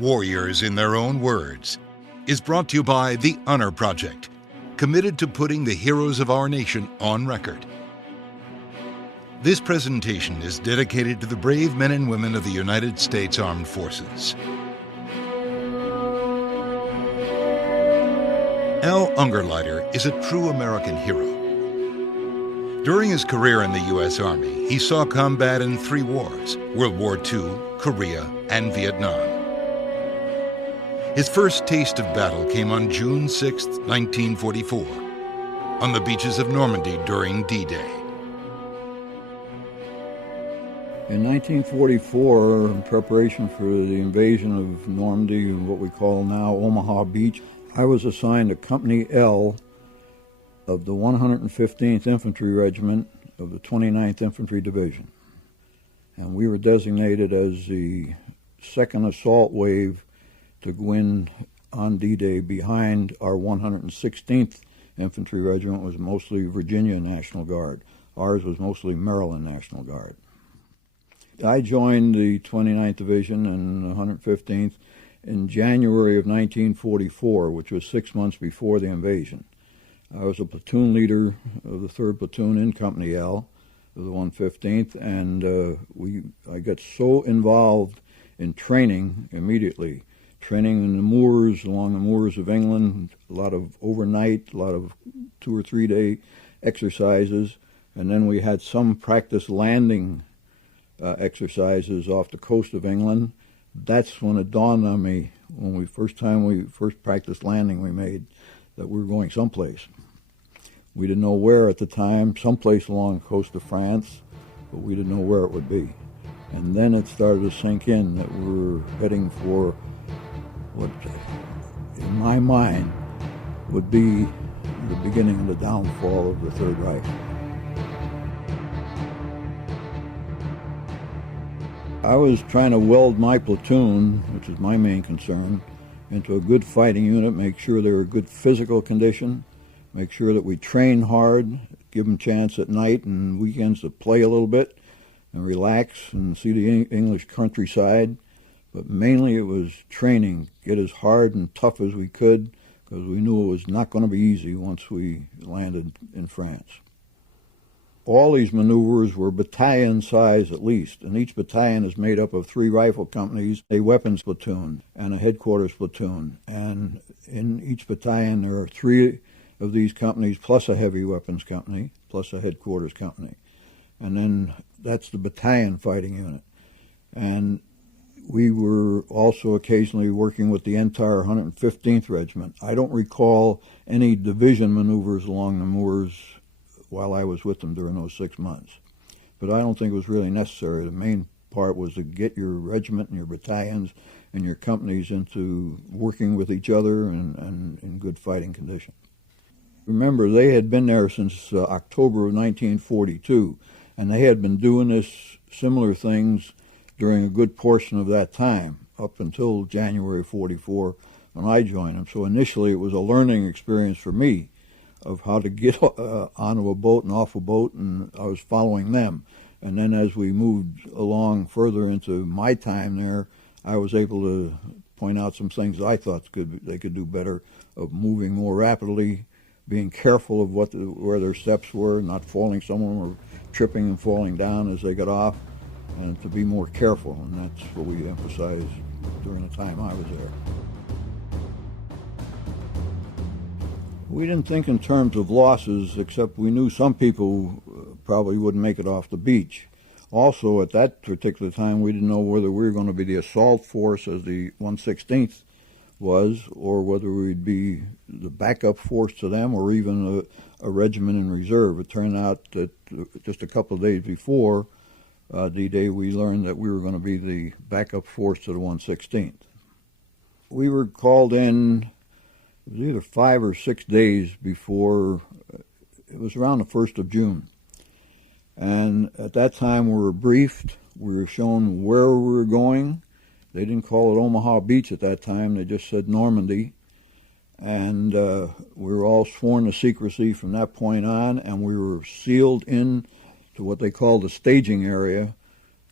Warriors in Their Own Words, is brought to you by the Honor Project, committed to putting the heroes of our nation on record. This presentation is dedicated to the brave men and women of the United States Armed Forces. Al Ungerleider is a true American hero. During his career in the U.S. Army, he saw combat in 3 wars: World War II, Korea, and Vietnam. His first taste of battle came on June 6, 1944, on the beaches of Normandy during D-Day. In 1944, in preparation for the invasion of Normandy, what we call now Omaha Beach, I was assigned to Company L of the 115th Infantry Regiment of the 29th Infantry Division. And we were designated as the second assault wave to go in on D-Day behind our 116th Infantry Regiment, was mostly Virginia National Guard. Ours was mostly Maryland National Guard. I joined the 29th Division and the 115th in January of 1944, which was 6 months before the invasion. I was a platoon leader of the 3rd Platoon in Company L of the 115th, and I got so involved in training immediately. Training in the moors, along the moors of England, a lot of overnight, a lot of 2 or 3 day exercises, and then we had some practice landing exercises off the coast of England. That's when it dawned on me, when we first practiced landing we made, that we were going someplace. We didn't know where at the time, someplace along the coast of France, but we didn't know where it would be. And then it started to sink in that we were heading for what, in my mind, would be the beginning of the downfall of the Third Reich. I was trying to weld my platoon, which is my main concern, into a good fighting unit, make sure they were good physical condition, make sure that we train hard, give them a chance at night and weekends to play a little bit and relax and see the English countryside. But mainly it was training, get as hard and tough as we could, because we knew it was not going to be easy once we landed in France. All these maneuvers were battalion size at least, and each battalion is made up of 3 rifle companies, a weapons platoon, and a headquarters platoon. And in each battalion there are 3 of these companies plus a heavy weapons company, plus a headquarters company. And then that's the battalion fighting unit. And we were also occasionally working with the entire 115th Regiment. I don't recall any division maneuvers along the moors while I was with them during those 6 months. But I don't think it was really necessary. The main part was to get your regiment and your battalions and your companies into working with each other and in good fighting condition. Remember, they had been there since October of 1942, and they had been doing this similar things during a good portion of that time, up until January of 44 when I joined them. So initially it was a learning experience for me of how to get onto a boat and off a boat, and I was following them. And then as we moved along further into my time there, I was able to point out some things I thought they could do better, of moving more rapidly, being careful of where their steps were, not falling someone or tripping and falling down as they got off, and to be more careful. And that's what we emphasized during the time I was there. We didn't think in terms of losses, except we knew some people probably wouldn't make it off the beach. Also, at that particular time, we didn't know whether we were going to be the assault force, as the 116th was, or whether we'd be the backup force to them, or even a regiment in reserve. It turned out that just a couple of days before D-Day, we learned that we were going to be the backup force to the 116th. We were called in. It was either 5 or 6 days before, it was around the 1st of June. And at that time we were briefed, we were shown where we were going. They didn't call it Omaha Beach at that time, they just said Normandy. And we were all sworn to secrecy from that point on, and we were sealed in to what they called the staging area,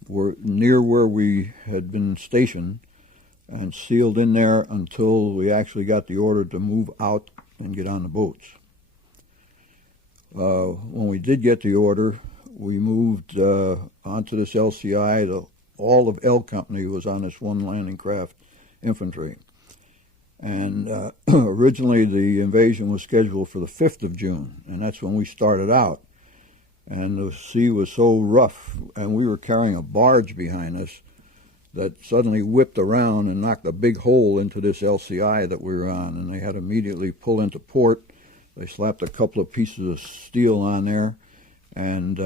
near where we had been stationed, and sealed in there until we actually got the order to move out and get on the boats. When we did get the order, we moved onto this LCI. All of L Company was on this one landing craft infantry. And originally the invasion was scheduled for the 5th of June, and that's when we started out. And the sea was so rough, and we were carrying a barge behind us that suddenly whipped around and knocked a big hole into this LCI that we were on, and they had to immediately pull into port. They slapped a couple of pieces of steel on there, and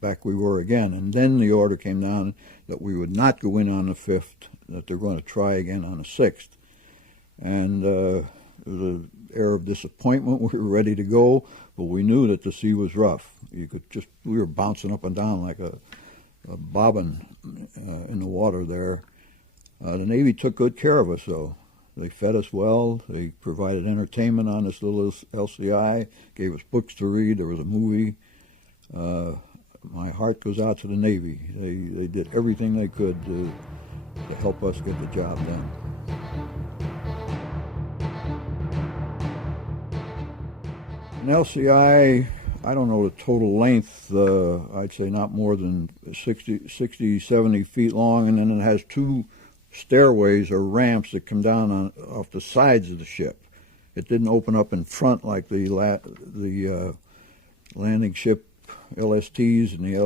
back we were again. And then the order came down that we would not go in on the 5th, that they're going to try again on the 6th. And there was an air of disappointment. We were ready to go, but we knew that the sea was rough. We were bouncing up and down like a bobbin in the water there. The Navy took good care of us, though. They fed us well. They provided entertainment on this little LCI, gave us books to read. There was a movie. My heart goes out to the Navy. They did everything they could to help us get the job done. An LCI, I don't know the total length, I'd say not more than 60, 70 feet long, and then it has 2 stairways or ramps that come down off the sides of the ship. It didn't open up in front like the landing ship LSTs and the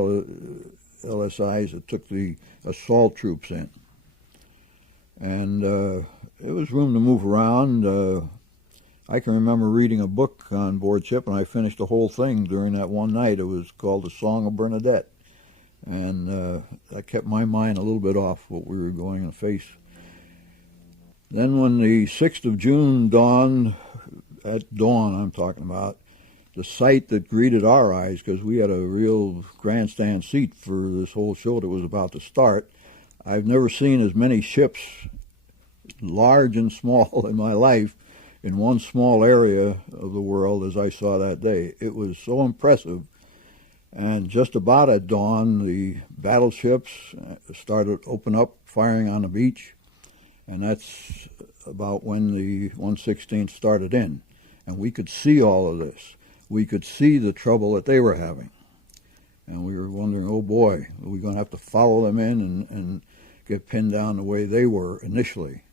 LSIs that took the assault troops in. And it was room to move around. I can remember reading a book on board ship, and I finished the whole thing during that one night. It was called The Song of Bernadette. And that kept my mind a little bit off what we were going to face. Then when the 6th of June dawned, at dawn I'm talking about, the sight that greeted our eyes, because we had a real grandstand seat for this whole show that was about to start. I've never seen as many ships, large and small, in my life in one small area of the world as I saw that day. It was so impressive. And just about at dawn, the battleships started to open up, firing on the beach. And that's about when the 116th started in. And we could see all of this. We could see the trouble that they were having. And we were wondering, oh boy, are we going to have to follow them in and get pinned down the way they were initially?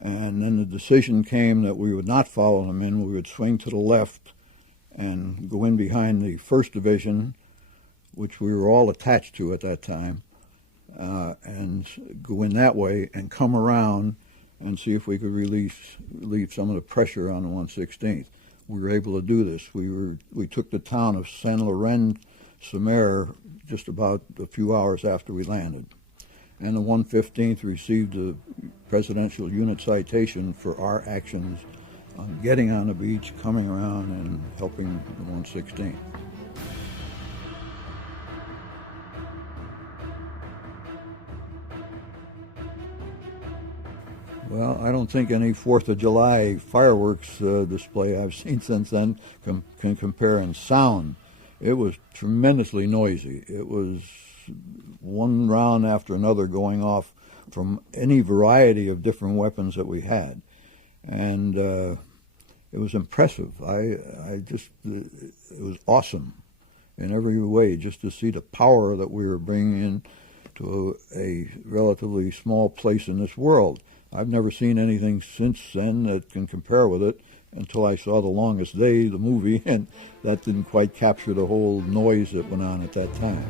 And then the decision came that we would not follow them in. We would swing to the left and go in behind the 1st Division, which we were all attached to at that time, and go in that way and come around and see if we could relieve some of the pressure on the 116th. We were able to do this. We took the town of Saint-Laurent-sur-Mer just about a few hours after we landed. And the 115th received a Presidential Unit Citation for our actions on getting on the beach, coming around, and helping the 116th. Well, I don't think any 4th of July fireworks display I've seen since then can compare in sound. It was tremendously noisy. It was one round after another going off from any variety of different weapons that we had. And it was impressive. It was awesome in every way, just to see the power that we were bringing in to a relatively small place in this world. I've never seen anything since then that can compare with it until I saw The Longest Day, the movie, and that didn't quite capture the whole noise that went on at that time.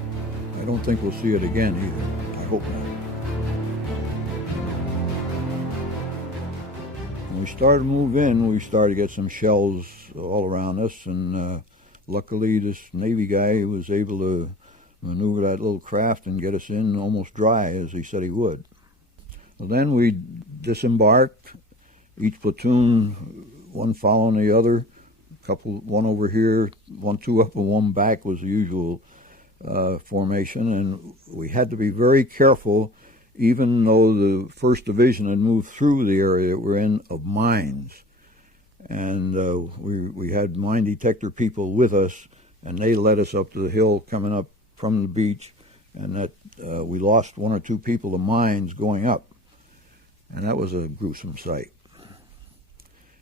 I don't think we'll see it again either. I hope not. When we started to move in, we started to get some shells all around us, and luckily this Navy guy was able to maneuver that little craft and get us in almost dry, as he said he would. Well, then we disembarked, each platoon, one following the other, one over here, 2 up and 1 back was the usual formation, and we had to be very careful, even though the 1st Division had moved through the area that we're in, of mines. And we had mine detector people with us, and they led us up to the hill coming up from the beach, and that we lost 1 or 2 people to mines going up. And that was a gruesome sight.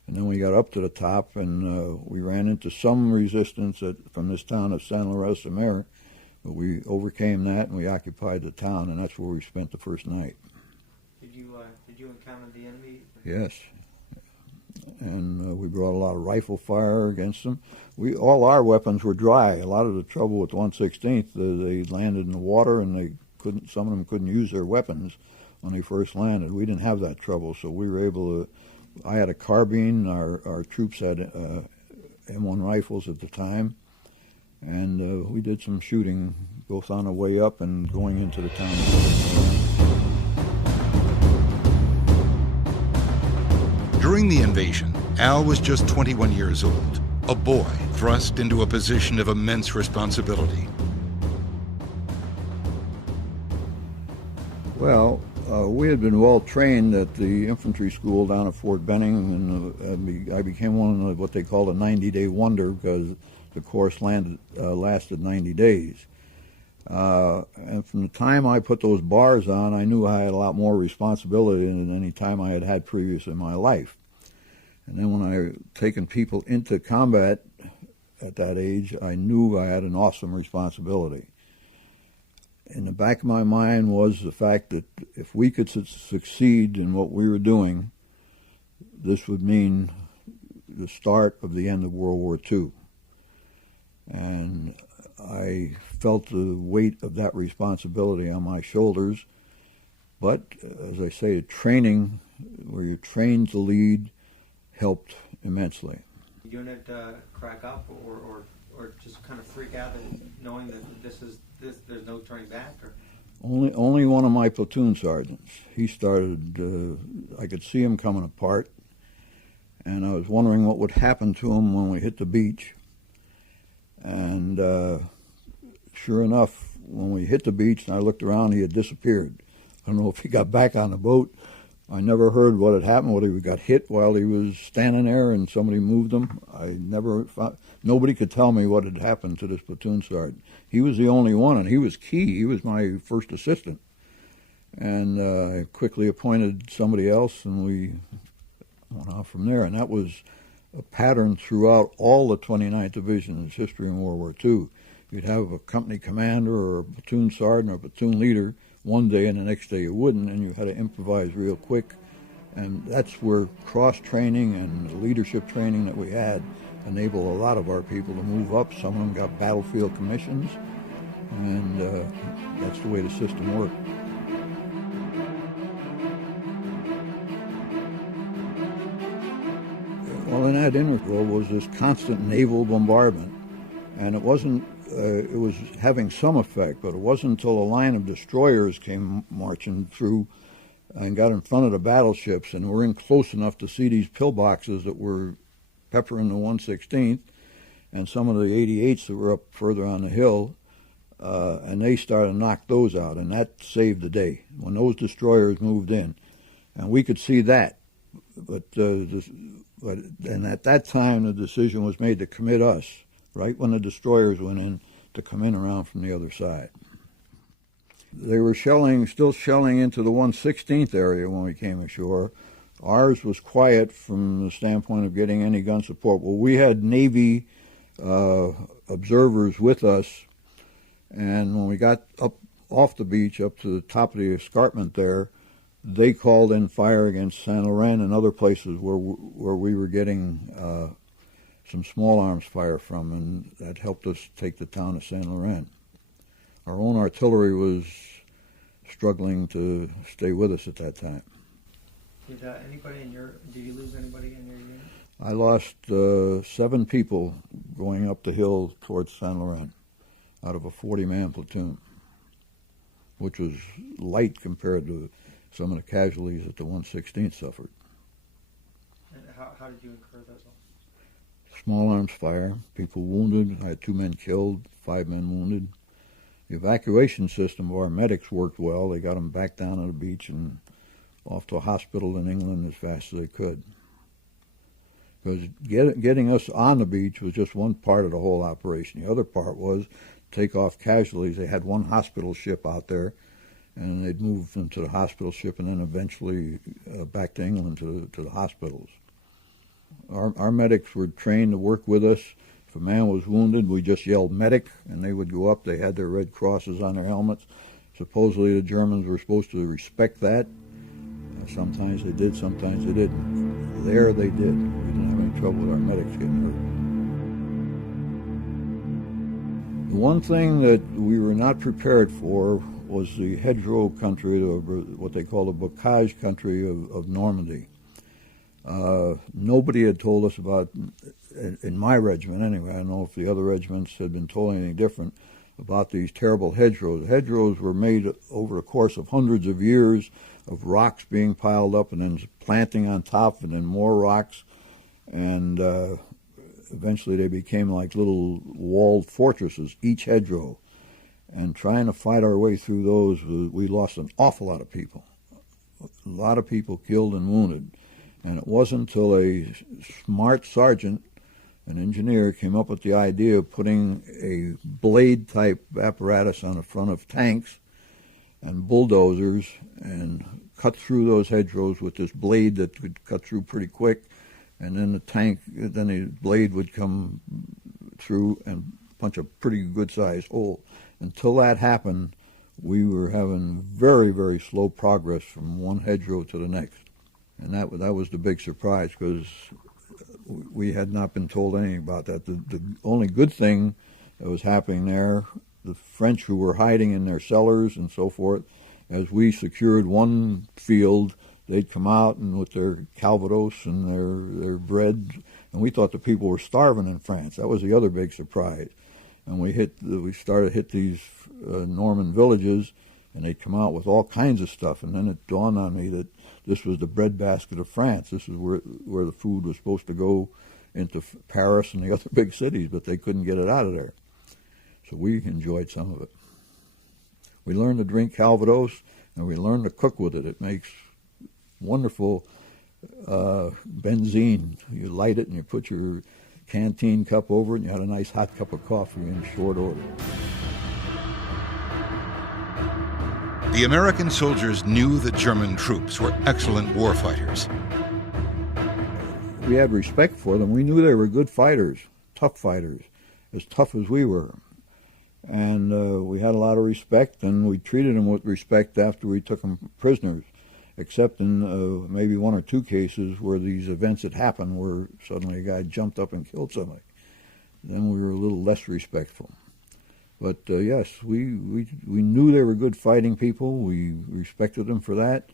And then we got up to the top, and we ran into some resistance from this town of San Lorenzo, but we overcame that, and we occupied the town, and that's where we spent the first night. Did you encounter the enemy? Yes. And we brought a lot of rifle fire against them. All our weapons were dry. A lot of the trouble with 116th, they landed in the water, and some of them couldn't use their weapons when they first landed. We didn't have that trouble, so we were able to. I had a carbine. Our troops had M1 rifles at the time, and we did some shooting both on the way up and going into the town. During the invasion, Al was just 21 years old, a boy thrust into a position of immense responsibility. Well, we had been well trained at the infantry school down at Fort Benning, and I became one of what they called a 90-day wonder because the course lasted 90 days. And from the time I put those bars on, I knew I had a lot more responsibility than any time I had had previous in my life. And then when I taken people into combat at that age, I knew I had an awesome responsibility. In the back of my mind was the fact that if we could succeed in what we were doing, this would mean the start of the end of World War II. And I felt the weight of that responsibility on my shoulders. But, as I say, training, where you're trained to lead, helped immensely. Unit crack up or just kind of freak out knowing that there's no turning back? Or? Only one of my platoon sergeants. He started, I could see him coming apart, and I was wondering what would happen to him when we hit the beach. And sure enough, when we hit the beach and I looked around, he had disappeared. I don't know if he got back on the boat. I never heard what had happened, whether he got hit while he was standing there and somebody moved him. Nobody could tell me what had happened to this platoon sergeant. He was the only one, and he was key. He was my first assistant. And I quickly appointed somebody else, and we went off from there. And that was a pattern throughout all the 29th Division's history in World War II. You'd have a company commander or a platoon sergeant or a platoon leader one day, and the next day you wouldn't, and you had to improvise real quick. And that's where cross-training and leadership training that we had enabled a lot of our people to move up. Some of them got battlefield commissions, and that's the way the system worked. Well, in that interval was this constant naval bombardment, and it wasn't. It was having some effect, but it wasn't until a line of destroyers came marching through and got in front of the battleships, and were in close enough to see these pillboxes that were peppering the 116th and some of the 88s that were up further on the hill, and they started to knock those out, and that saved the day when those destroyers moved in, and we could see that. But at that time, the decision was made to commit us right when the destroyers went in, to come in around from the other side. They were still shelling into the 116th area when we came ashore. Ours was quiet from the standpoint of getting any gun support. Well, we had Navy observers with us, and when we got up off the beach, up to the top of the escarpment there, they called in fire against Saint Laurent and other places where we were getting some small arms fire from, and that helped us take the town of Saint Laurent. Our own artillery was struggling to stay with us at that time. Did you lose anybody in your unit? I lost 7 people going up the hill towards Saint Laurent out of a 40-man platoon, which was light compared to some of the casualties that the 116th suffered. And how did you incur those losses? Small arms fire, people wounded. I had 2 men killed, 5 men wounded. The evacuation system of our medics worked well. They got them back down to the beach and off to a hospital in England as fast as they could. Because getting us on the beach was just one part of the whole operation. The other part was take off casualties. They had one hospital ship out there, and they'd move them to the hospital ship, and then eventually back to England to the hospitals. Our medics were trained to work with us. If a man was wounded, we just yelled medic, and they would go up. They had their red crosses on their helmets. Supposedly the Germans were supposed to respect that. Sometimes they did, sometimes they didn't. There they did. We didn't have any trouble with our medics getting hurt. The one thing that we were not prepared for was the hedgerow country, or what they call the bocage country of Normandy. Nobody had told us about, in my regiment anyway, I don't know if the other regiments had been told anything different, about these terrible hedgerows. The hedgerows were made over a course of hundreds of years of rocks being piled up and then planting on top and then more rocks, and eventually they became like little walled fortresses, each hedgerow. And trying to fight our way through those, we lost an awful lot of people. A lot of people killed and wounded. And it wasn't until a smart sergeant, an engineer, came up with the idea of putting a blade-type apparatus on the front of tanks and bulldozers and cut through those hedgerows with this blade that could cut through pretty quick, and then the blade would come through and punch a pretty good-sized hole. Until that happened, we were having very, very slow progress from one hedgerow to the next. And that was the big surprise, because we had not been told anything about that. The only good thing that was happening there, the French who were hiding in their cellars and so forth, as we secured one field, they'd come out and with their calvados and their bread, and we thought the people were starving in France. That was the other big surprise. And we started to hit these Norman villages, and they'd come out with all kinds of stuff. And then it dawned on me that this was the breadbasket of France. This is where the food was supposed to go into Paris and the other big cities, but they couldn't get it out of there. So we enjoyed some of it. We learned to drink calvados, and we learned to cook with it. It makes wonderful benzene. You light it, and you put your canteen cup over it, and you had a nice hot cup of coffee in short order. The American soldiers knew the German troops were excellent warfighters. We had respect for them. We knew they were good fighters, as tough as we were. And we had a lot of respect, and we treated them with respect after we took them prisoners, except in maybe one or two cases where these events had happened where suddenly a guy jumped up and killed somebody. Then we were a little less respectful. But yes, we knew they were good fighting people. We respected them for that.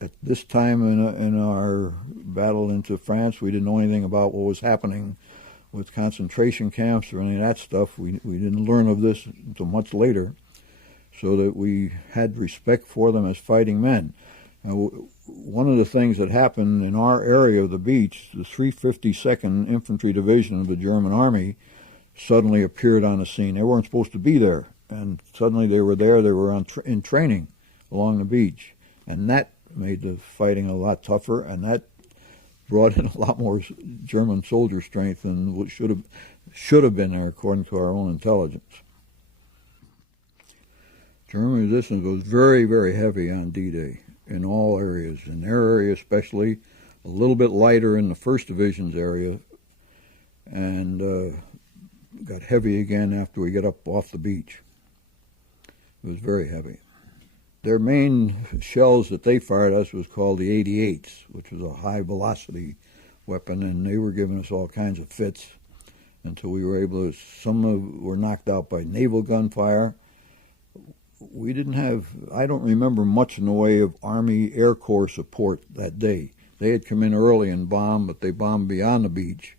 At this time in our battle into France, we didn't know anything about what was happening with concentration camps or any of that stuff. We didn't learn of this until much later, so that we had respect for them as fighting men. Now, one of the things that happened in our area of the beach, the 352nd Infantry Division of the German Army suddenly appeared on the scene. They weren't supposed to be there, and suddenly they were there. They were in training along the beach, and that made the fighting a lot tougher, and that brought in a lot more German soldier strength than what should have been there according to our own intelligence. German resistance was very, very heavy on D-Day in all areas. In their area especially, a little bit lighter in the 1st Division's area, and got heavy again after we got up off the beach. It was very heavy. Their main shells that they fired us was called the 88s, which was a high-velocity weapon, and they were giving us all kinds of fits until we were able to, some were knocked out by naval gunfire. We didn't have, I don't remember much in the way of Army Air Corps support that day. They had come in early and bombed, but they bombed beyond the beach.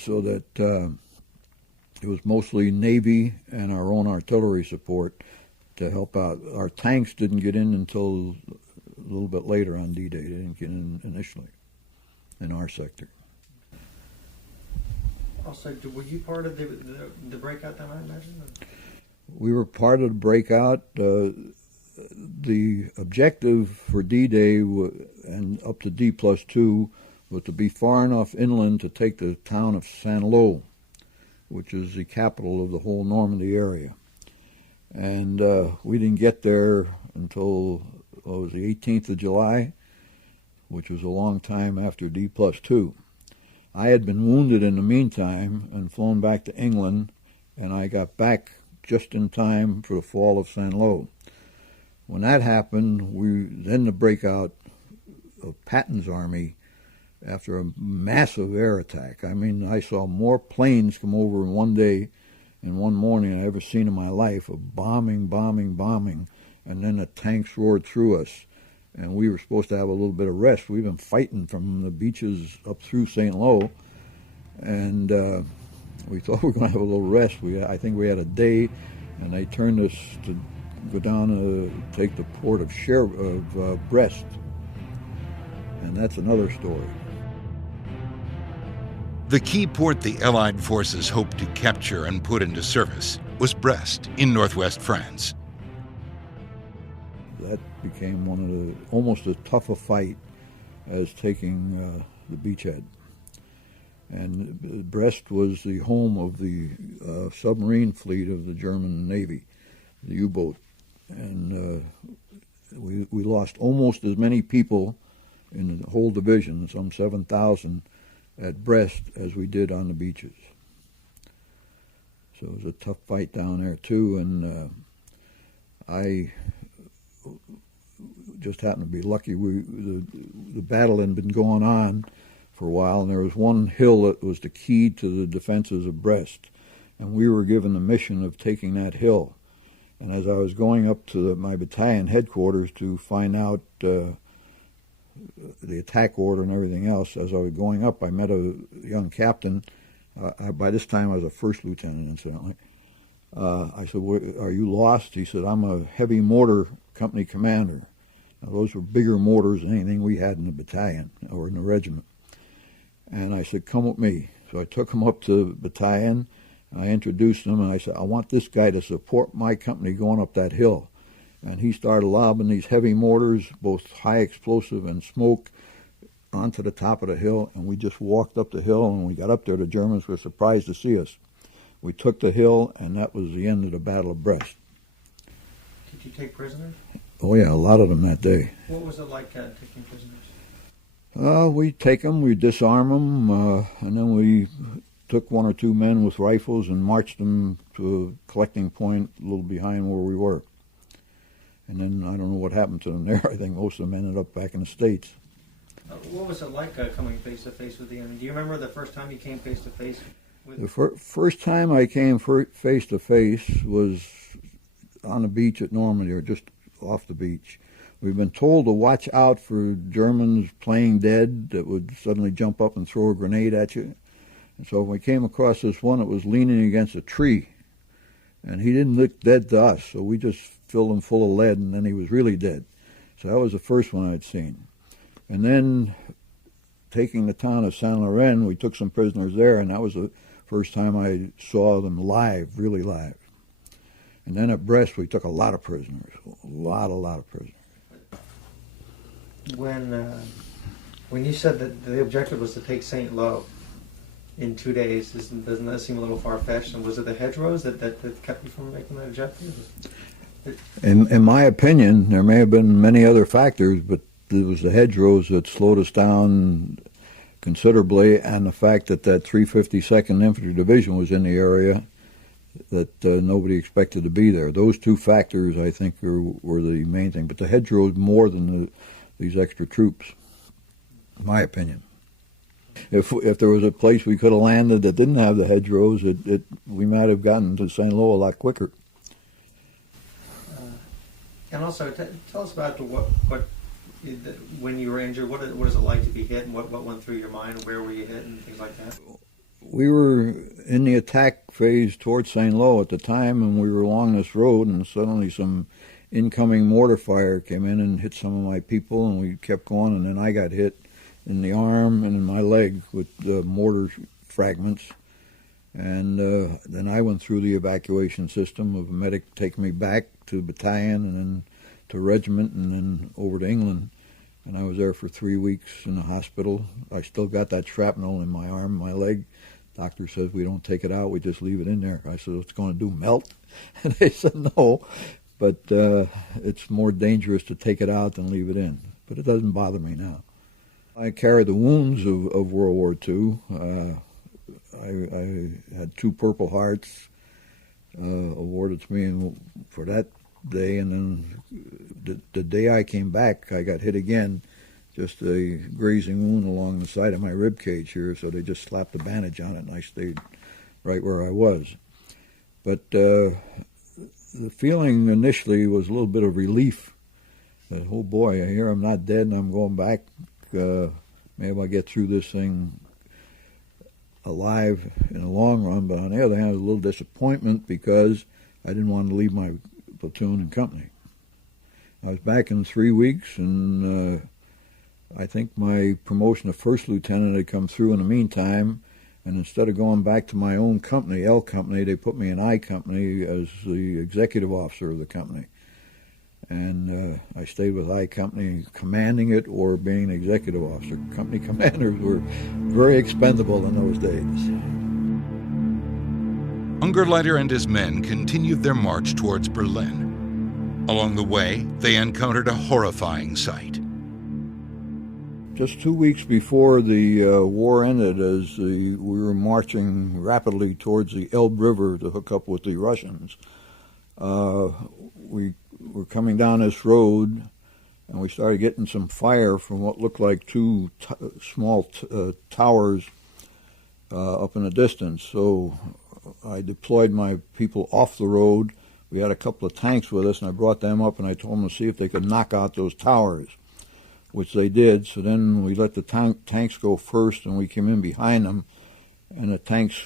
So that it was mostly Navy and our own artillery support to help out. Our tanks didn't get in until a little bit later on D-Day. They didn't get in initially in our sector. Also, were you part of the breakout then, I imagine? We were part of the breakout. The objective for D-Day and up to D+2 was to be far enough inland to take the town of Saint-Lô, which is the capital of the whole Normandy area. And we didn't get there until, what was the 18th of July, which was a long time after D+2. I had been wounded in the meantime and flown back to England, and I got back just in time for the fall of St. Lo. When that happened, then the breakout of Patton's army after a massive air attack. I mean, I saw more planes come over in one day and one morning I ever seen in my life, of bombing, and then the tanks roared through us. And we were supposed to have a little bit of rest. We've been fighting from the beaches up through St. Lo, and we thought we were going to have a little rest. I think we had a day, and they turned us to go down to take the port of Brest, and that's another story. The key port the Allied forces hoped to capture and put into service was Brest in northwest France. That became one of the almost as tough a fight as taking the beachhead. And Brest was the home of the submarine fleet of the German Navy, the U-boat. And we lost almost as many people in the whole division, some 7,000, at Brest as we did on the beaches. So it was a tough fight down there too, and I just happened to be lucky. The battle had been going on for a while, and there was one hill that was the key to the defenses of Brest, and we were given the mission of taking that hill. And as I was going up to my battalion headquarters to find out the attack order and everything else, as I was going up, I met a young captain. By this time, I was a first lieutenant, incidentally. I said, "Are you lost?" He said, "I'm a heavy mortar company commander." Now, those were bigger mortars than anything we had in the battalion or in the regiment. And I said, "Come with me." So I took him up to the battalion. I introduced him, and I said, "I want this guy to support my company going up that hill." And he started lobbing these heavy mortars, both high explosive and smoke, onto the top of the hill, and we just walked up the hill, and when we got up there, the Germans were surprised to see us. We took the hill, and that was the end of the Battle of Brest. Did you take prisoners? Oh yeah, a lot of them that day. What was it like taking prisoners? We take them, we disarm them, and then we took one or two men with rifles and marched them to a collecting point a little behind where we were. And then I don't know what happened to them there. I think most of them ended up back in the States. What was it like coming face to face with the enemy? Do you remember the first time you came face to face with? The first time I came face to face was on the beach at Normandy, or just off the beach. We've been told to watch out for Germans playing dead that would suddenly jump up and throw a grenade at you. And so when we came across this one, it was leaning against a tree. And he didn't look dead to us, so we just filled him full of lead, and then he was really dead. So that was the first one I'd seen. And then taking the town of Saint Laurent, we took some prisoners there, and that was the first time I saw them live, really live. And then at Brest, we took a lot of prisoners, a lot of prisoners. When you said that the objective was to take St. Lo in 2 days, doesn't that seem a little far-fetched? And was it the hedgerows that kept you from making that objective? In my opinion, there may have been many other factors, but it was the hedgerows that slowed us down considerably, and the fact that 352nd Infantry Division was in the area that nobody expected to be there. Those two factors, I think, were the main thing. But the hedgerows more than these extra troops, in my opinion. If there was a place we could have landed that didn't have the hedgerows, we might have gotten to St. Lo a lot quicker. And also, tell us about when you were injured. What is it like to be hit, and what went through your mind, and where were you hit, and things like that? We were in the attack phase towards St. Lo at the time, and we were along this road, and suddenly some incoming mortar fire came in and hit some of my people, and we kept going, and then I got hit in the arm and in my leg with mortar fragments. And then I went through the evacuation system of a medic taking me back to the battalion and then to regiment and then over to England. And I was there for 3 weeks in the hospital. I still got that shrapnel in my arm, my leg, Doctor says we don't take it out, we just leave it in there. I said, what's it going to do, melt? And they said no, but it's more dangerous to take it out than leave it in. But it doesn't bother me now. I carry the wounds of World War II. I had 2 Purple Hearts awarded to me for that day, and then the day I came back, I got hit again, just a grazing wound along the side of my rib cage here, so they just slapped a bandage on it, and I stayed right where I was. But the feeling initially was a little bit of relief. That, oh boy, I hear I'm not dead and I'm going back. Maybe I'll get through this thing alive in the long run. But on the other hand, it was a little disappointment because I didn't want to leave my platoon and company. I was back in 3 weeks, and I think my promotion to first lieutenant had come through in the meantime. And instead of going back to my own company, L Company, they put me in I Company as the executive officer of the company. And I stayed with I Company, commanding it or being an executive officer. Company commanders were very expendable in those days. Ungerleider and his men continued their march towards Berlin. Along the way, they encountered a horrifying sight. Just 2 weeks before the war ended, as we were marching rapidly towards the Elbe River to hook up with the Russians, we were coming down this road, and we started getting some fire from what looked like 2 small towers up in the distance. So I deployed my people off the road. We had a couple of tanks with us, and I brought them up, and I told them to see if they could knock out those towers, which they did. So then we let the tanks go first, and we came in behind them, and the tanks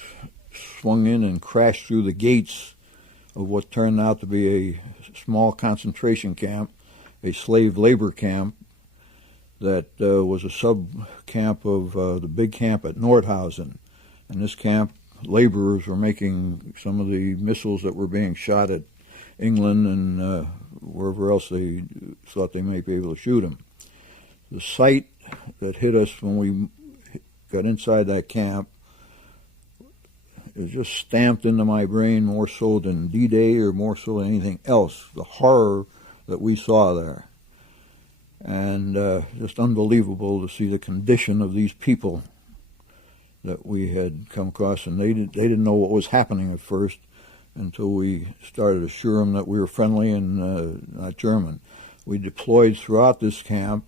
swung in and crashed through the gates of what turned out to be a small concentration camp, a slave labor camp that was a sub-camp of the big camp at Nordhausen. And this camp, laborers were making some of the missiles that were being shot at England and wherever else they thought they might be able to shoot them. The sight that hit us when we got inside that camp, it was just stamped into my brain more so than D-Day or more so than anything else, the horror that we saw there. And just unbelievable to see the condition of these people that we had come across. And they didn't know what was happening at first until we started to assure them that we were friendly and not German. We deployed throughout this camp.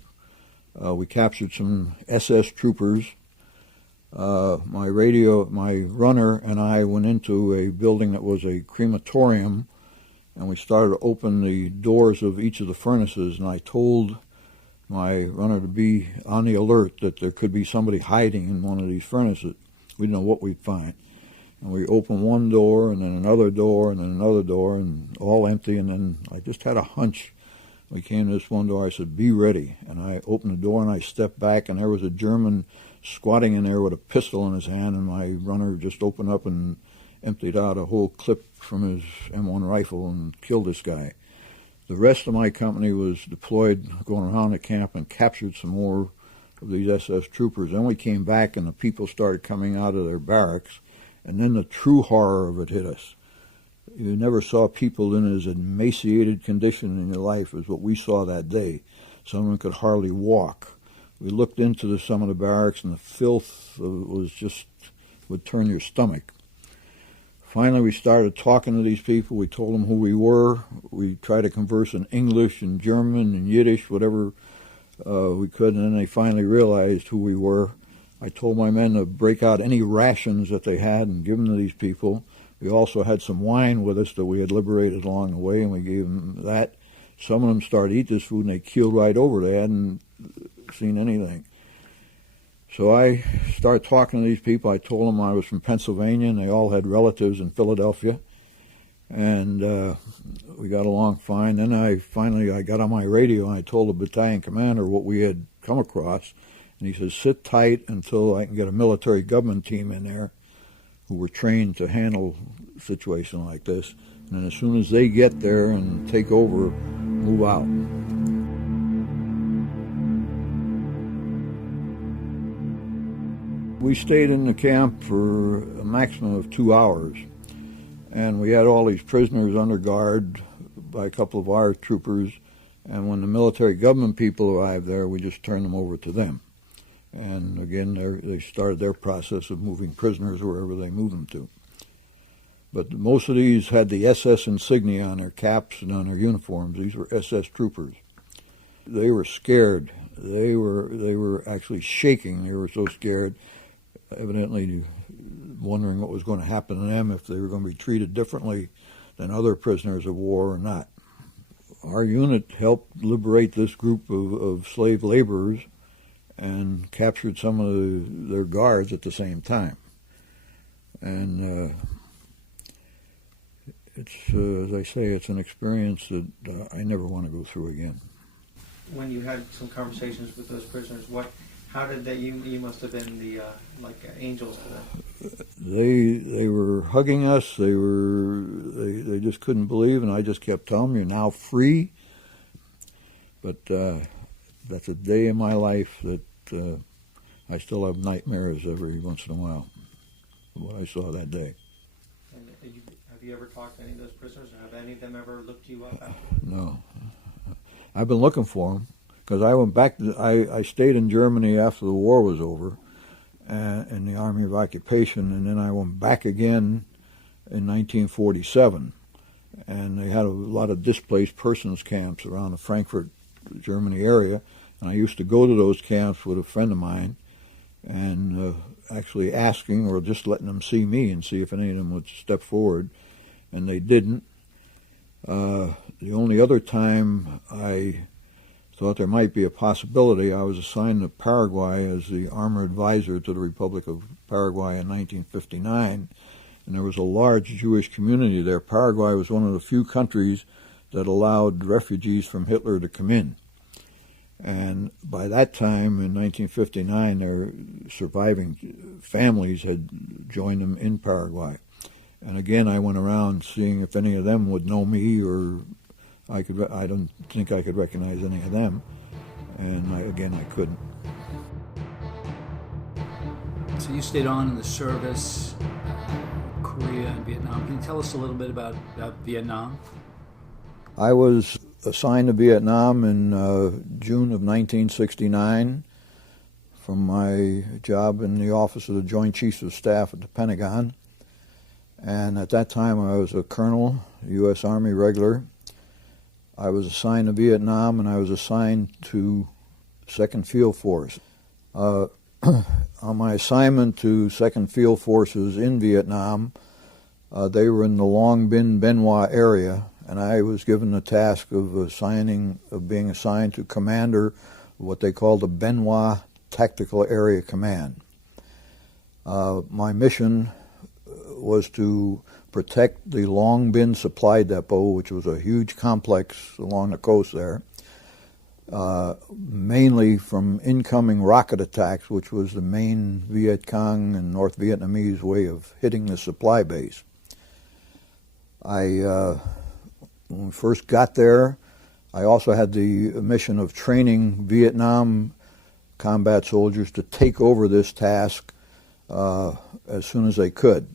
We captured some SS troopers. My runner and I went into a building that was a crematorium, and we started to open the doors of each of the furnaces, and I told my runner to be on the alert that there could be somebody hiding in one of these furnaces. We didn't know what we'd find. And we opened one door, and then another door, and then another door, and all empty, and then I just had a hunch. We came to this one door, I said, be ready. And I opened the door, and I stepped back, and there was a German squatting in there with a pistol in his hand, and my runner just opened up and emptied out a whole clip from his M1 rifle and killed this guy. The rest of my company was deployed going around the camp and captured some more of these SS troopers. Then we came back, and the people started coming out of their barracks, and then the true horror of it hit us. You never saw people in as emaciated condition in your life as what we saw that day. Someone could hardly walk. We looked into some of the barracks, and the filth was just would turn your stomach. Finally, we started talking to these people. We told them who we were. We tried to converse in English and German and Yiddish, whatever we could, and then they finally realized who we were. I told my men to break out any rations that they had and give them to these people. We also had some wine with us that we had liberated along the way, and we gave them that. Some of them started to eat this food, and they keeled right over. They hadn't seen anything. So I started talking to these people. I told them I was from Pennsylvania, and they all had relatives in Philadelphia. And we got along fine. Then I got on my radio, and I told the battalion commander what we had come across. And he said, sit tight until I can get a military government team in there who were trained to handle a situation like this. And then as soon as they get there and take over, move out. We stayed in the camp for a maximum of 2 hours, and we had all these prisoners under guard by a couple of our troopers, and when the military government people arrived there, we just turned them over to them. And again, they started their process of moving prisoners wherever they moved them to. But most of these had the SS insignia on their caps and on their uniforms. These were SS troopers. They were scared. They were actually shaking. They were so scared, evidently wondering what was going to happen to them, if they were going to be treated differently than other prisoners of war or not. Our unit helped liberate this group of slave laborers and captured some of their guards at the same time. And it's, as I say, it's an experience that I never want to go through again. When you had some conversations with those prisoners, how did they? You must have been the like angels to them. They were hugging us. They just couldn't believe, and I just kept telling them, "You're now free." But that's a day in my life that I still have nightmares every once in a while. What I saw that day. And have you ever talked to any of those prisoners, or have any of them ever looked you up after? No. I've been looking for them, because I went back. I stayed in Germany after the war was over, in the Army of Occupation, and then I went back again in 1947. And they had a lot of displaced persons camps around the Frankfurt, Germany area, and I used to go to those camps with a friend of mine, and actually asking or just letting them see me and see if any of them would step forward, and they didn't. The only other time I thought there might be a possibility, I was assigned to Paraguay as the armor advisor to the Republic of Paraguay in 1959, and there was a large Jewish community there. Paraguay was one of the few countries that allowed refugees from Hitler to come in. And by that time, in 1959, their surviving families had joined them in Paraguay. And again, I went around seeing if any of them would know me, or I don't think I could recognize any of them. And I couldn't. So you stayed on in the service, Korea and Vietnam. Can you tell us a little bit about Vietnam? I was assigned to Vietnam in June of 1969 from my job in the office of the Joint Chiefs of Staff at the Pentagon. And at that time I was a colonel, U.S. Army regular. I was assigned to Vietnam, and I was assigned to 2nd Field Force. On my assignment to 2nd Field Forces in Vietnam, they were in the Long Binh Bien Hoa area, and I was given the task of being assigned to commander of what they called the Bien Hoa Tactical Area Command. My mission was to protect the Long Binh Supply Depot, which was a huge complex along the coast there, mainly from incoming rocket attacks, which was the main Viet Cong and North Vietnamese way of hitting the supply base. When we first got there, I also had the mission of training Vietnam combat soldiers to take over this task as soon as they could.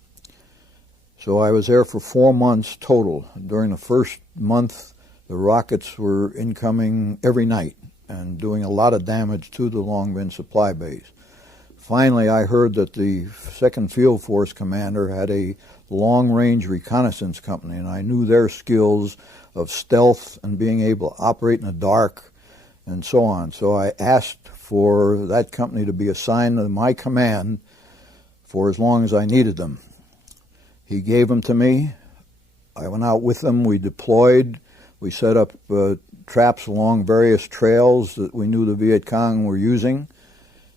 So I was there for 4 months total. During the first month, the rockets were incoming every night and doing a lot of damage to the Long Binh supply base. Finally, I heard that the 2nd Field Force commander had a long-range reconnaissance company, and I knew their skills of stealth and being able to operate in the dark and so on. So I asked for that company to be assigned to my command for as long as I needed them. He gave them to me. I went out with them. We deployed. We set up traps along various trails that we knew the Viet Cong were using,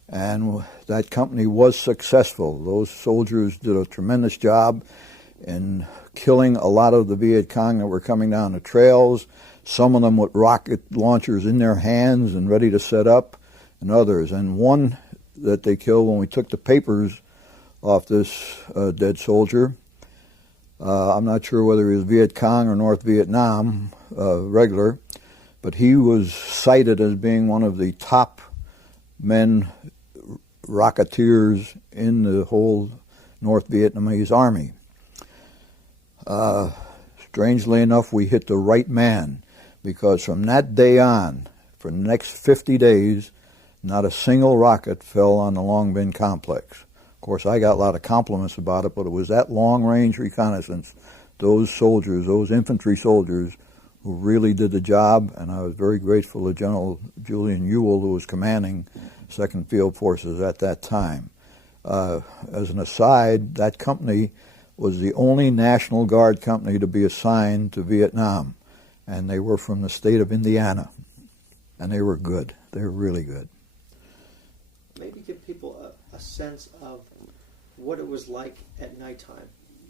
and that company was successful. Those soldiers did a tremendous job in killing a lot of the Viet Cong that were coming down the trails, some of them with rocket launchers in their hands and ready to set up, and others. And one that they killed when we took the papers off this dead soldier, I'm not sure whether he was Viet Cong or North Vietnam regular, but he was cited as being one of the top men rocketeers in the whole North Vietnamese army. Strangely enough, we hit the right man, because from that day on, for the next 50 days, not a single rocket fell on the Long Binh complex. Of course, I got a lot of compliments about it, but it was that long-range reconnaissance, those soldiers, those infantry soldiers, who really did the job, and I was very grateful to General Julian Ewell, who was commanding 2nd Field Forces at that time. As an aside, that company was the only National Guard company to be assigned to Vietnam, and they were from the state of Indiana, and they were good. They were really good. Maybe give people a sense of what it was like at nighttime.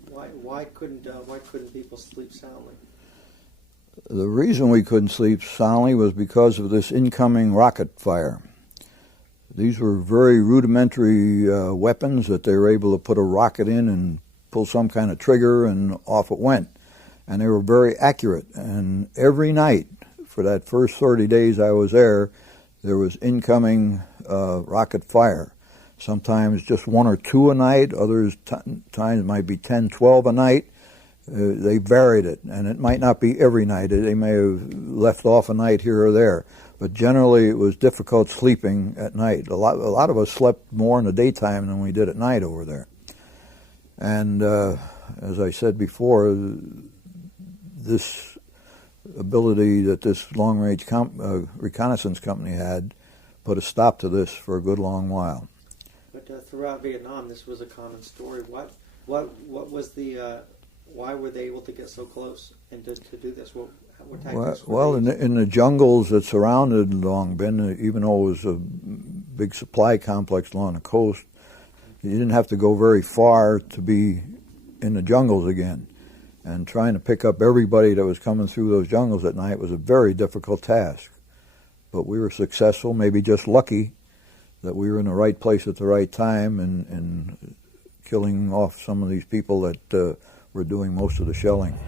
Why couldn't people sleep soundly? The reason we couldn't sleep soundly was because of this incoming rocket fire. These were very rudimentary weapons that they were able to put a rocket in and pull some kind of trigger, and off it went. And they were very accurate. And every night, for that first 30 days I was there was incoming rocket fire. Sometimes just 1 or 2 a night, others times it might be 10, 12 a night. They varied it, and it might not be every night. They may have left off a night here or there. But generally it was difficult sleeping at night. A lot of us slept more in the daytime than we did at night over there. And as I said before, this ability that this long-range reconnaissance company had put a stop to this for a good long while. But throughout Vietnam, this was a common story. What was the why were they able to get so close and to do this? What tactics were they using? In the jungles that surrounded Long Binh, even though it was a big supply complex along the coast, you didn't have to go very far to be in the jungles again. And trying to pick up everybody that was coming through those jungles at night was a very difficult task. But we were successful, maybe just lucky, that we were in the right place at the right time and killing off some of these people that were doing most of the shelling.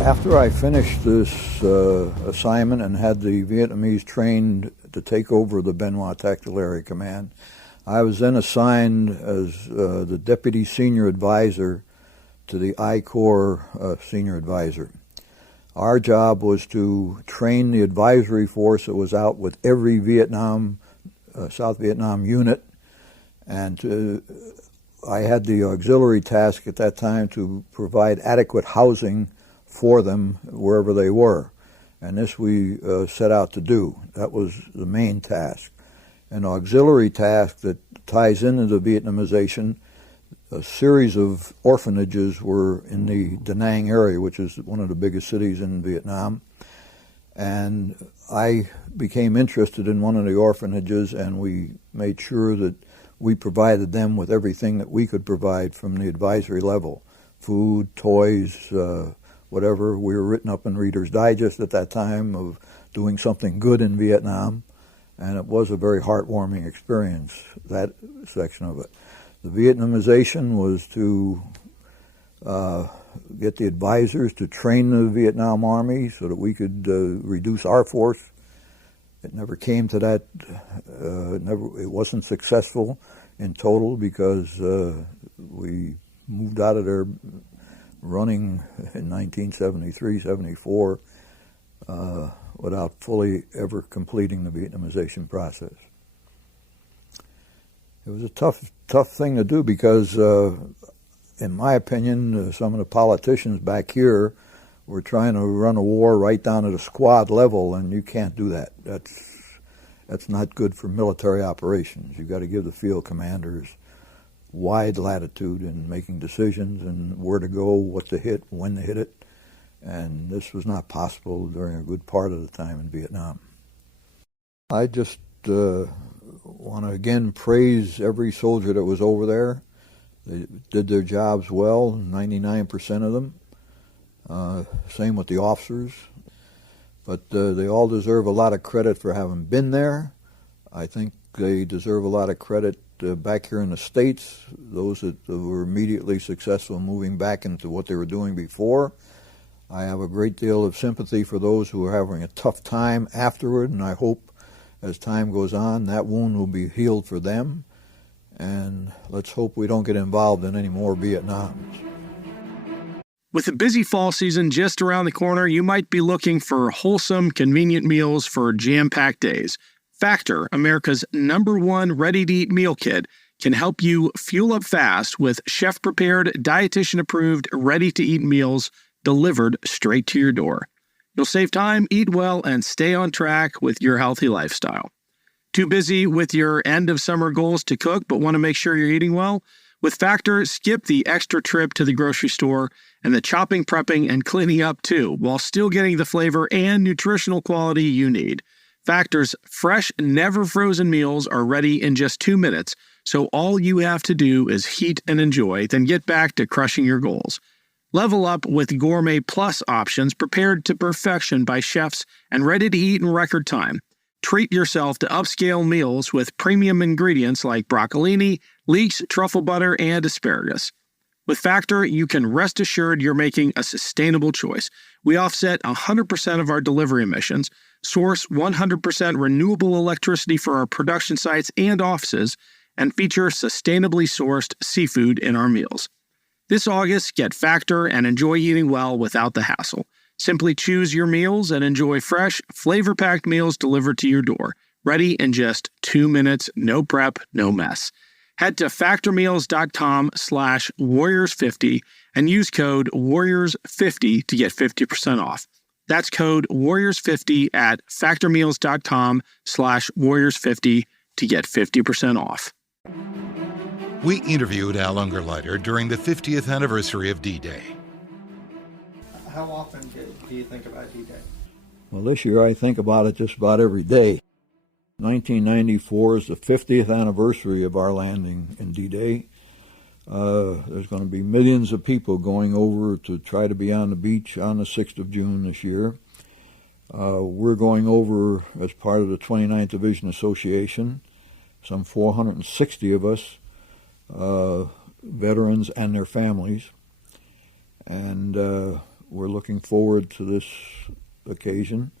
After I finished this assignment and had the Vietnamese trained to take over the Bien Hoa Tactical Area Command, I was then assigned as the Deputy Senior Advisor to the I Corps Senior Advisor. Our job was to train the advisory force that was out with every South Vietnam unit, and I had the auxiliary task at that time to provide adequate housing for them wherever they were. And this we set out to do. That was the main task. An auxiliary task that ties into the Vietnamization, a series of orphanages were in the Da Nang area, which is one of the biggest cities in Vietnam. And I became interested in one of the orphanages, and we made sure that we provided them with everything that we could provide from the advisory level. Food, toys, whatever. We were written up in Reader's Digest at that time of doing something good in Vietnam, and it was a very heartwarming experience, that section of it. The Vietnamization was to get the advisors to train the Vietnam Army so that we could reduce our force. It never came to that. It wasn't successful in total because we moved out of there running in 1973, 74 without fully ever completing the Vietnamization process. It was a tough thing to do because, in my opinion, some of the politicians back here were trying to run a war right down to the squad level, and you can't do that. That's not good for military operations. You've got to give the field commanders wide latitude in making decisions and where to go, what to hit, when to hit it. And this was not possible during a good part of the time in Vietnam. I just want to again praise every soldier that was over there. They did their jobs well, 99% of them. Same with the officers. But they all deserve a lot of credit for having been there. I think they deserve a lot of credit back here in the States, those that were immediately successful moving back into what they were doing before. I have a great deal of sympathy for those who are having a tough time afterward, and I hope as time goes on, that wound will be healed for them, and let's hope we don't get involved in any more Vietnams. With the busy fall season just around the corner, you might be looking for wholesome, convenient meals for jam-packed days. Factor, America's #1 ready-to-eat meal kit, can help you fuel up fast with chef-prepared, dietitian-approved, ready-to-eat meals delivered straight to your door. You'll save time, eat well, and stay on track with your healthy lifestyle. Too busy with your end-of-summer goals to cook but want to make sure you're eating well? With Factor, skip the extra trip to the grocery store and the chopping, prepping, and cleaning up too, while still getting the flavor and nutritional quality you need. Factor's fresh, never-frozen meals are ready in just 2 minutes, so all you have to do is heat and enjoy, then get back to crushing your goals. Level up with Gourmet Plus options prepared to perfection by chefs and ready to eat in record time. Treat yourself to upscale meals with premium ingredients like broccolini, leeks, truffle butter, and asparagus. With Factor, you can rest assured you're making a sustainable choice. We offset 100% of our delivery emissions, source 100% renewable electricity for our production sites and offices, and feature sustainably sourced seafood in our meals. This August, get Factor and enjoy eating well without the hassle. Simply choose your meals and enjoy fresh, flavor-packed meals delivered to your door, ready in just 2 minutes, no prep, no mess. Head to factormeals.com/warriors50 and use code warriors50 to get 50% off. That's code warriors50 at factormeals.com/warriors50 to get 50% off. We interviewed Al Ungerleider during the 50th anniversary of D-Day. How often do you think about D-Day? Well, this year I think about it just about every day. 1994 is the 50th anniversary of our landing in D-Day. There's going to be millions of people going over to try to be on the beach on the 6th of June this year. We're going over as part of the 29th Division Association, some 460 of us, veterans and their families. And we're looking forward to this occasion.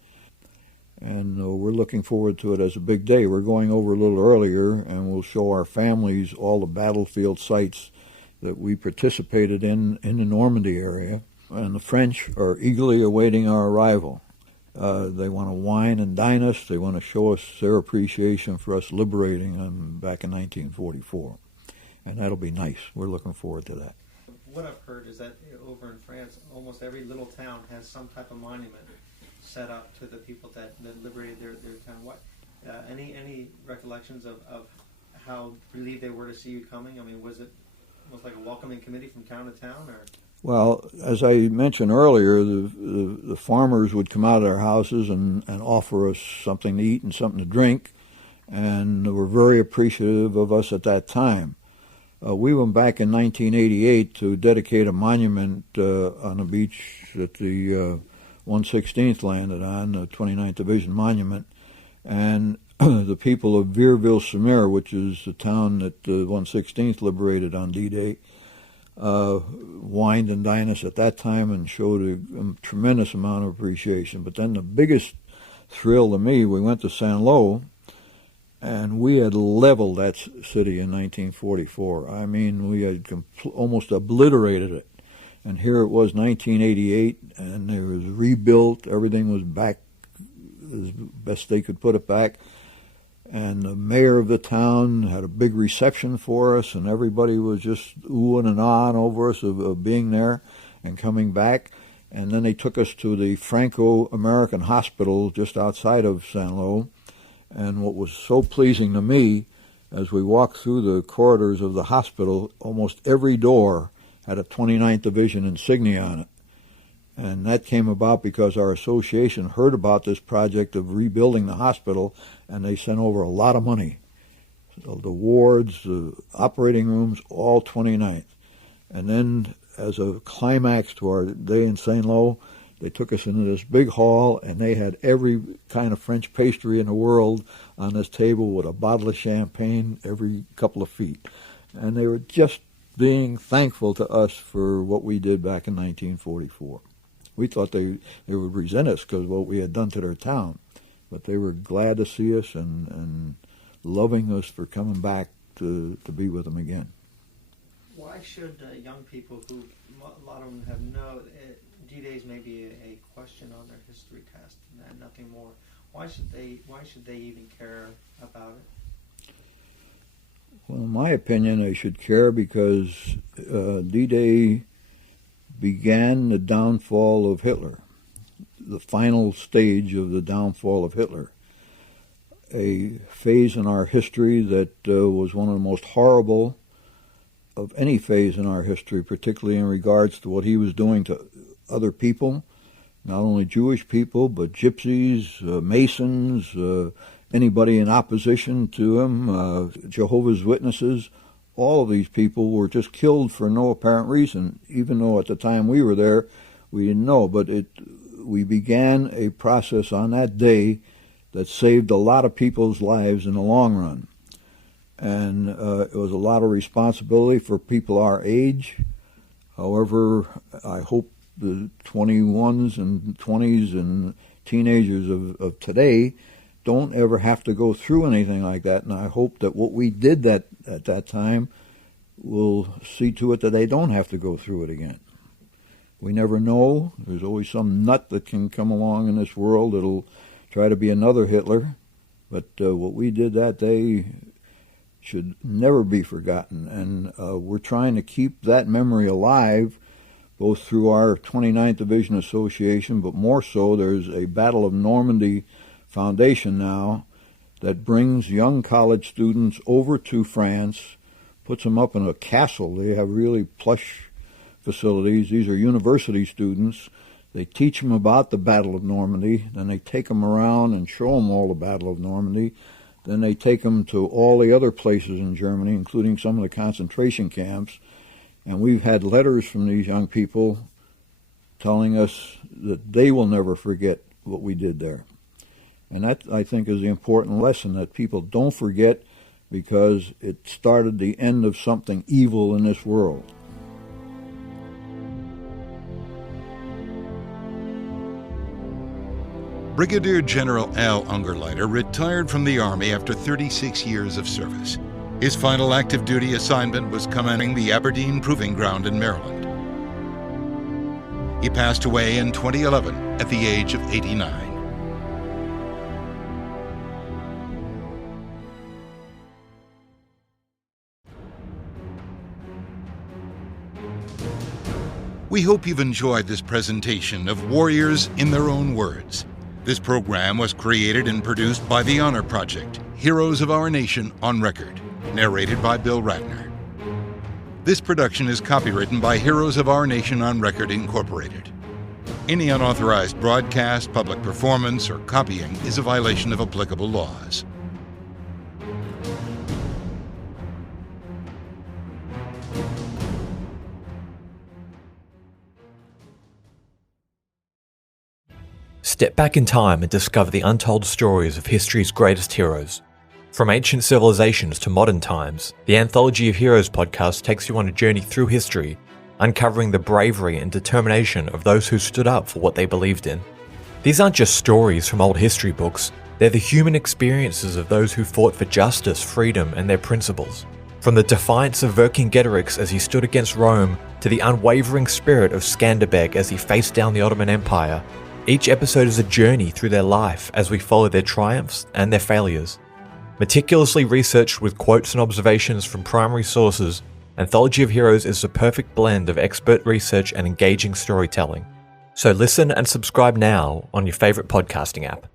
And we're looking forward to it as a big day. We're going over a little earlier, and we'll show our families all the battlefield sites that we participated in the Normandy area. And the French are eagerly awaiting our arrival. They want to wine and dine us. They want to show us their appreciation for us liberating back in 1944. And that'll be nice. We're looking forward to that. What I've heard is that over in France, almost every little town has some type of monument set up to the people that liberated their town. What any recollections of how relieved they were to see you coming? I mean, was it almost like a welcoming committee from town to town, or? Well, as I mentioned earlier, the farmers would come out of their houses and offer us something to eat and something to drink, and were very appreciative of us at that time. We went back in 1988 to dedicate a monument on the beach that the 116th landed on, the 29th Division Monument, and the people of Vierville-sur-Mer, which is the town that the 116th liberated on D-Day, wined and dined us at that time and showed a tremendous amount of appreciation. But then the biggest thrill to me, we went to Saint-Lô, and we had leveled that city in 1944. I mean, we had almost obliterated it. And here it was 1988, and it was rebuilt. Everything was back as best they could put it back. And the mayor of the town had a big reception for us, and everybody was just oohing and ahhing over us of being there and coming back. And then they took us to the Franco-American Hospital just outside of Saint-Lô. And what was so pleasing to me, as we walked through the corridors of the hospital, almost every door had a 29th Division insignia on it. And that came about because our association heard about this project of rebuilding the hospital, and they sent over a lot of money. So the wards, the operating rooms, all 29th. And then as a climax to our day in Saint-Lô, they took us into this big hall, and they had every kind of French pastry in the world on this table with a bottle of champagne every couple of feet. And they were just being thankful to us for what we did back in 1944. We thought they would resent us because of what we had done to their town. but they were glad to see us and loving us for coming back to be with them again. Why should young people who, a lot of them have no, D-Days may be a question on their history test and nothing more. Why should they even care about it? Well, in my opinion, they should care because D-Day began the downfall of Hitler, the final stage of the downfall of Hitler, a phase in our history that was one of the most horrible of any phase in our history, particularly in regards to what he was doing to other people, not only Jewish people, but gypsies, Masons, anybody in opposition to him, Jehovah's Witnesses. All of these people were just killed for no apparent reason, even though at the time we were there, we didn't know. But we began a process on that day that saved a lot of people's lives in the long run. And it was a lot of responsibility for people our age. However, I hope the 21s and 20s and teenagers of today don't ever have to go through anything like that. And I hope that what we did at that time will see to it that they don't have to go through it again. We never know. There's always some nut that can come along in this world that'll try to be another Hitler. But what we did that day should never be forgotten. And we're trying to keep that memory alive, both through our 29th Division Association, but more so there's a Battle of Normandy Foundation now that brings young college students over to France, puts them up in a castle. They have really plush facilities. These are university students. They teach them about the Battle of Normandy, then they take them around and show them all the Battle of Normandy. Then they take them to all the other places in Germany, including some of the concentration camps. And we've had letters from these young people telling us that they will never forget what we did there. And that, I think, is the important lesson, that people don't forget, because it started the end of something evil in this world. Brigadier General Al Ungerleider retired from the Army after 36 years of service. His final active duty assignment was commanding the Aberdeen Proving Ground in Maryland. He passed away in 2011 at the age of 89. We hope you've enjoyed this presentation of Warriors in Their Own Words. This program was created and produced by the Honor Project, Heroes of Our Nation on Record, narrated by Bill Ratner. This production is copywritten by Heroes of Our Nation on Record, Incorporated. Any unauthorized broadcast, public performance, or copying is a violation of applicable laws. Step back in time and discover the untold stories of history's greatest heroes. From ancient civilizations to modern times, the Anthology of Heroes podcast takes you on a journey through history, uncovering the bravery and determination of those who stood up for what they believed in. These aren't just stories from old history books, they're the human experiences of those who fought for justice, freedom, and their principles. From the defiance of Vercingetorix as he stood against Rome, to the unwavering spirit of Skanderbeg as he faced down the Ottoman Empire, each episode is a journey through their life as we follow their triumphs and their failures. Meticulously researched with quotes and observations from primary sources, Anthology of Heroes is the perfect blend of expert research and engaging storytelling. So listen and subscribe now on your favorite podcasting app.